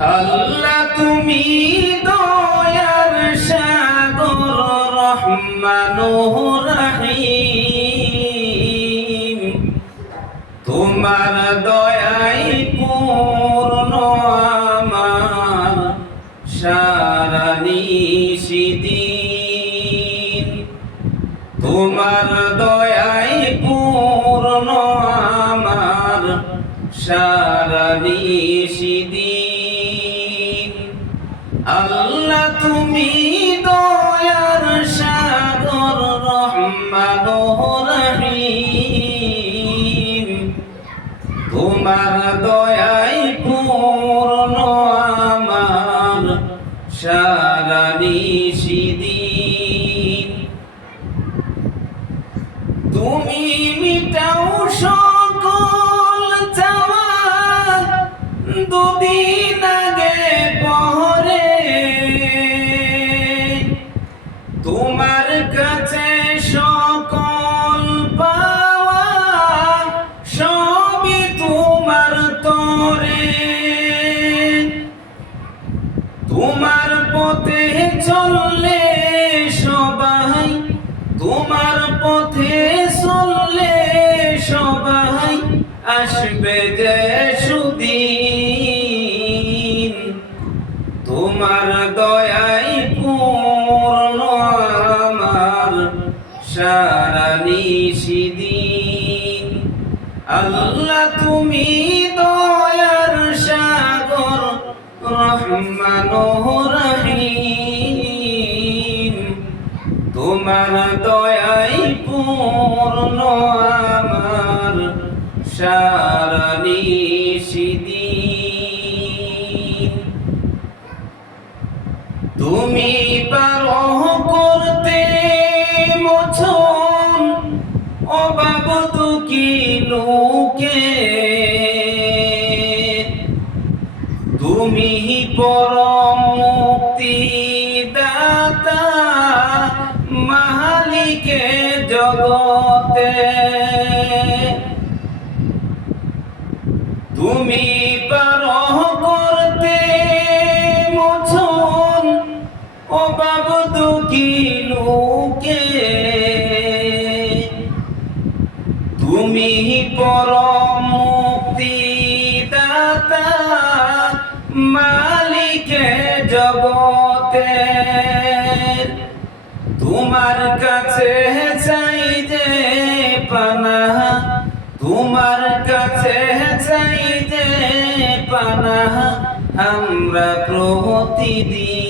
আল্লাহ তুমি দয়ার সাগর রহমানুর রহিম, তোমার দয়াই পূর্ণ আমার সারা নিশিদিন, তোমার দয়াই পূর্ণ আমার সারা নিশিদিন। আল্লাহ তুমি দয়ার সাগর রহমানুর রহিম, তোমার দয়াই পূর্ণ আমার সারা নিশিদিন। তুমি মিটাও সকল চাওয়া দুদিন আগে পরে, তোমার কাছে সকল পাওয়া সবই তোমার তরে। তোমার পথে চললে সবাই, তোমার পথে চললে সবাই আসবে যে সুদিন, তোমার দয়াই পূর্ণ আমার সারা নিশিদিন। আল্লাহ তুমি দয়ার সাগর রহমানুর রহিম, তোমার দয়াই পূর্ণ আমার সারা নিশিদিন। তুমি পারো করতে মোচন অভাব দুঃখী লোকে, তুমি পরম মুক্তি দাতা মালিকে জগতে। তুমি পারো করতে মোচন অভাব দুঃখী লোকে, তুমি পরম মুক্তি দাতা মালিকে জগতে। তোমার কাছে চাই যে পানা, তোমার কাছে চাই যে পানা আমরা প্রতিদিন,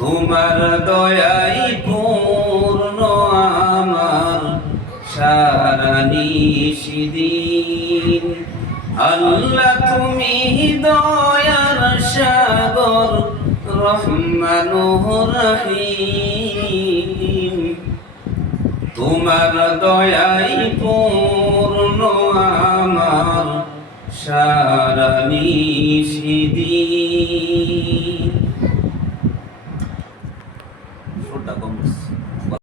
তোমার দয়াই পূর্ণ আমার সারা নিশিদিন। আল্লাহ তুমি দয়ার সাগর রহমানুর রহিম, তোমার দয়াই পূর্ণ আমার সারা নিশিদিন।